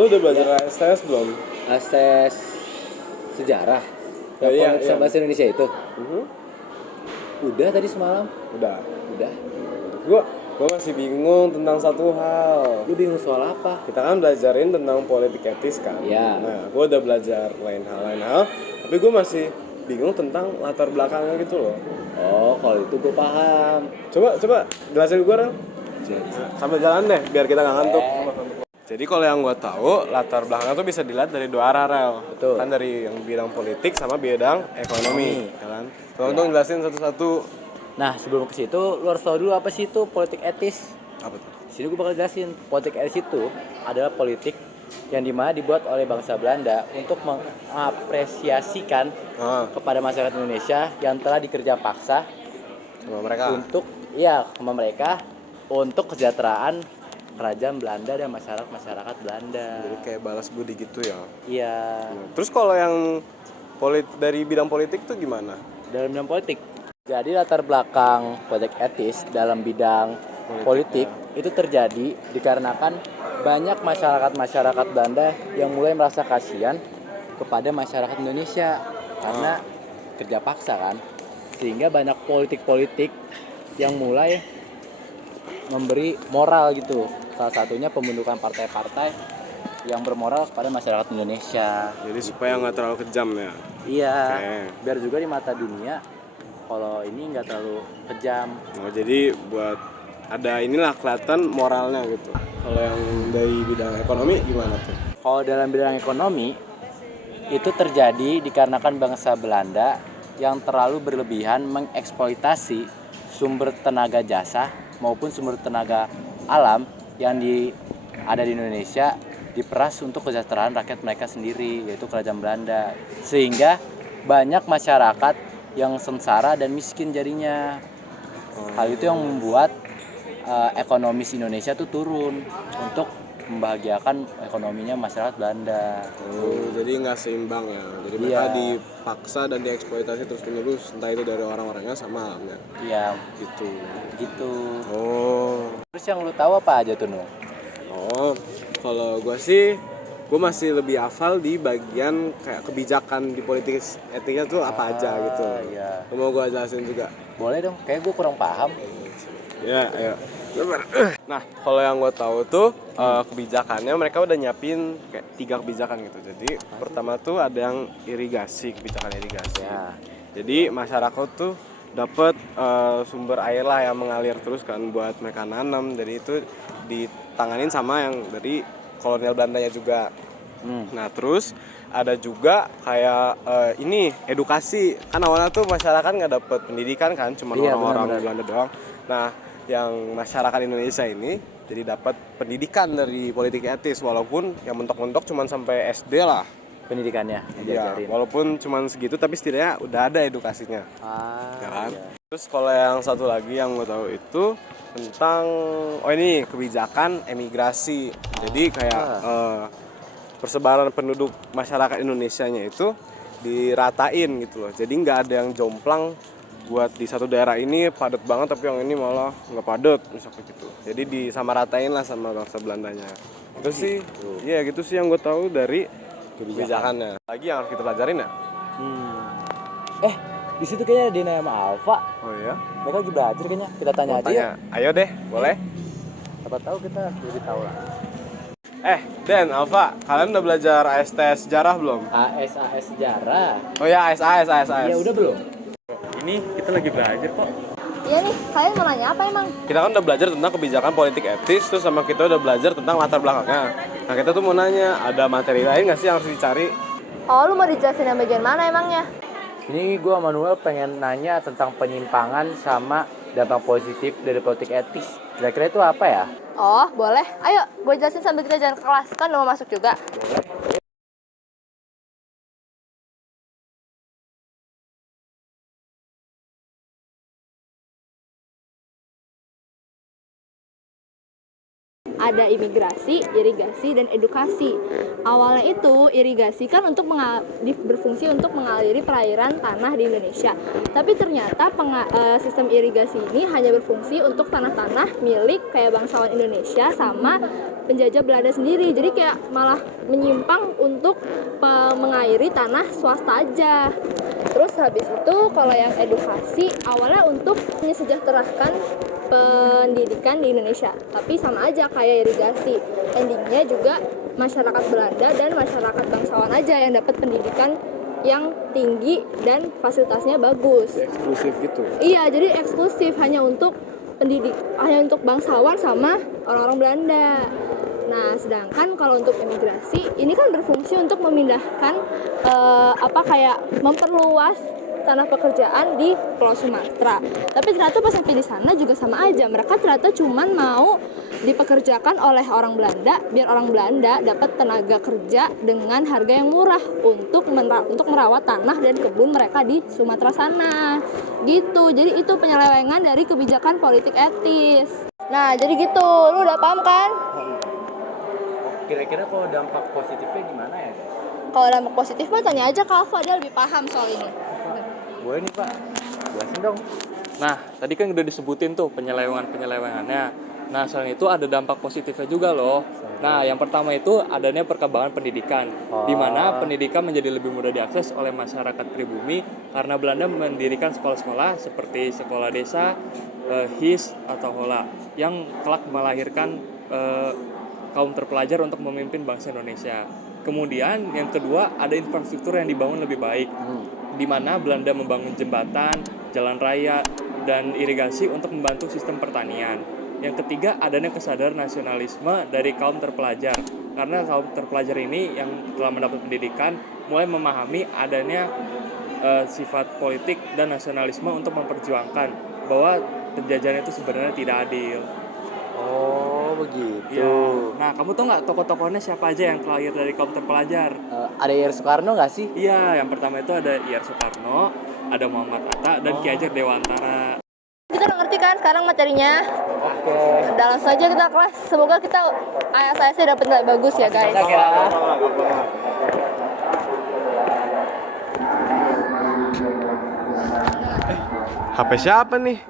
Lu udah belajar STS belum? STS sejarah. Ya, iya, Yang bahasa Indonesia itu. Mhm. Udah tadi semalam. Udah. Gua masih bingung tentang satu hal. Lu bingung soal apa? Kita kan belajarin tentang politik etis kan. Iya. Nah, gua udah belajar lain hal, tapi gua masih bingung tentang latar belakangnya gitu loh. Oh, kalau itu gue paham. Coba jelasin gua dong. Sambil jalan deh, biar kita nggak ngantuk. Jadi kalau yang gue tahu latar belakangnya tuh bisa dilihat dari dua arah rel. Betul. Kan dari yang bidang politik sama bidang ekonomi, ya kan? Tolong jelasin satu-satu. Nah, sebelum ke situ, lu harus tahu dulu apa sih itu politik etis. Apa tuh? Di sini gue bakal jelasin. Politik etis itu adalah politik yang dimana dibuat oleh bangsa Belanda untuk mengapresiasikan kepada masyarakat Indonesia yang telah dikerja paksa Sama mereka. sama mereka untuk kesejahteraan kerajaan Belanda dan masyarakat Belanda. Jadi kayak balas budi gitu ya. Iya. Terus kalau yang dari bidang politik tuh gimana? Dalam bidang politik. Jadi latar belakang politik etis dalam bidang politik itu terjadi dikarenakan banyak masyarakat Belanda yang mulai merasa kasihan kepada masyarakat Indonesia karena kerja paksa kan. Sehingga banyak politik yang mulai memberi moral gitu. Salah satunya pembentukan partai-partai yang bermoral kepada masyarakat Indonesia. Jadi supaya nggak terlalu kejam ya. Iya. Okay. Biar juga di mata dunia kalau ini nggak terlalu kejam. Oh, jadi buat ada inilah kelihatan moralnya gitu. Kalau yang dari bidang ekonomi gimana tuh? Kalau dalam bidang ekonomi itu terjadi dikarenakan bangsa Belanda yang terlalu berlebihan mengeksploitasi sumber tenaga jasa maupun sumber tenaga alam yang ada di Indonesia diperas untuk kesejahteraan rakyat mereka sendiri, yaitu kerajaan Belanda. Sehingga banyak masyarakat yang sengsara dan miskin jadinya. Hal itu yang membuat ekonomis Indonesia tuh turun untuk membahagiakan ekonominya masyarakat Belanda. Jadi nggak seimbang ya. Jadi mereka dipaksa dan dieksploitasi terus menerus, entah itu dari orang-orangnya sama alamnya. Iya. Gitu. Oh. Terus yang lu tahu apa aja tuh, Nu? Oh, kalau gue sih, gue masih lebih hafal di bagian kayak kebijakan di politik etiknya tuh apa aja gitu. Iya. Mau gue jelasin juga? Boleh dong, kayak gue kurang paham. Ya, ayo. Nah, kalau yang gue tahu tuh kebijakannya mereka udah nyiapin kayak 3 kebijakan gitu. Jadi pertama tuh ada yang kebijakan irigasi. Ya. Jadi masyarakat tuh dapat sumber air lah yang mengalir terus kan buat mereka nanam. Jadi itu ditanganin sama yang dari kolonial Belandanya juga. Nah terus ada juga kayak ini edukasi, kan awalnya tuh masyarakat nggak dapet pendidikan kan, cuma orang-orang Belanda doang. Nah yang masyarakat Indonesia ini jadi dapat pendidikan dari politik etis, walaupun yang mentok-mentok cuma sampai SD lah Pendidikannya diajarin. Ya, walaupun cuma segitu tapi setidaknya udah ada edukasinya. Ya kan? Iya. Terus kalau yang satu lagi yang gue tahu itu tentang ini kebijakan emigrasi. Jadi kayak persebaran penduduk masyarakat Indonesianya itu diratain gitu loh. Jadi nggak ada yang jomplang buat di satu daerah ini padat banget tapi yang ini malah nggak padat misalnya gitu. Jadi disamaratain lah sama bangsa Belandanya. Itu sih, ya gitu sih yang gue tahu dari kebijakannya. Lagi yang harus kita pelajarin ya? Di situ kayaknya ada Dina sama Alfa. Oh iya? Mereka lagi belajar kayaknya. Kita tanya aja ya. Ayo deh, boleh? Siapa tahu kita jadi tahu lah. Den, Alfa, kalian udah belajar ASTS sejarah belum? AS sejarah. Oh ya, AS. Ya udah belum? Ini kita lagi belajar kok. Iya nih, kalian mau nanya apa emang? Kita kan udah belajar tentang kebijakan politik etis, terus sama kita udah belajar tentang latar belakangnya. Nah kita tuh mau nanya, ada materi lain nggak sih yang harus dicari? Oh, lu mau dijelasin yang bagian mana emangnya? Ini gue Manuel pengen nanya tentang penyimpangan sama dampak positif dari politik etis. Kira-kira itu apa ya? Oh, boleh. Ayo, gue jelasin sambil kita jalan ke kelas. Kan udah mau masuk juga. Ada imigrasi, irigasi, dan edukasi. Awalnya itu irigasi kan untuk berfungsi untuk mengaliri perairan tanah di Indonesia. Tapi ternyata sistem irigasi ini hanya berfungsi untuk tanah-tanah milik kayak bangsawan Indonesia sama penjajah Belanda sendiri. Jadi kayak malah menyimpang untuk mengairi tanah swasta aja. Terus habis itu kalau yang edukasi awalnya untuk mensejahterakan pendidikan di Indonesia, tapi sama aja kayak irigasi, endingnya juga masyarakat Belanda dan masyarakat bangsawan aja yang dapat pendidikan yang tinggi dan fasilitasnya bagus. Eksklusif gitu. Iya, jadi eksklusif hanya untuk bangsawan sama orang-orang Belanda. Nah, sedangkan kalau untuk imigrasi ini kan berfungsi untuk memindahkan memperluas tanah pekerjaan di Pulau Sumatera. Tapi ternyata pas sampai di sana juga sama aja. Mereka ternyata cuman mau dipekerjakan oleh orang Belanda biar orang Belanda dapat tenaga kerja dengan harga yang murah untuk merawat tanah dan kebun mereka di Sumatera sana. Gitu. Jadi itu penyelewengan dari kebijakan politik etis. Nah, jadi gitu. Lu udah paham kan? Kira-kira kalau dampak positifnya gimana ya? Kalau dampak positif mah tanya aja ke Alfa, dia lebih paham soal ini. Boleh nih Pak, jelasin dong. Nah, tadi kan udah disebutin tuh penyelewengannya. Nah, selain itu ada dampak positifnya juga loh. Nah, yang pertama itu adanya perkembangan pendidikan, di mana pendidikan menjadi lebih mudah diakses oleh masyarakat pribumi karena Belanda mendirikan sekolah-sekolah seperti sekolah desa, HIS atau HOLA yang kelak melahirkan kaum terpelajar untuk memimpin bangsa Indonesia. Kemudian yang kedua ada infrastruktur yang dibangun lebih baik, di mana Belanda membangun jembatan, jalan raya, dan irigasi untuk membantu sistem pertanian. Yang ketiga adanya kesadaran nasionalisme dari kaum terpelajar, karena kaum terpelajar ini yang telah mendapat pendidikan mulai memahami adanya sifat politik dan nasionalisme untuk memperjuangkan bahwa penjajahan itu sebenarnya tidak adil. Oh begitu. Ya. Nah, kamu tahu nggak tokoh-tokohnya siapa aja yang terlahir dari kaum terpelajar? Ada Ir Soekarno nggak sih? Iya, yang pertama itu ada Ir Soekarno, ada Muhammad Hatta, dan Ki Hajar Dewantara. Kita udah ngerti kan sekarang materinya? Oke. Udah langsung aja kita kelas. Semoga kita AS-AS-nya dapat nilai bagus ya guys. HP siapa nih?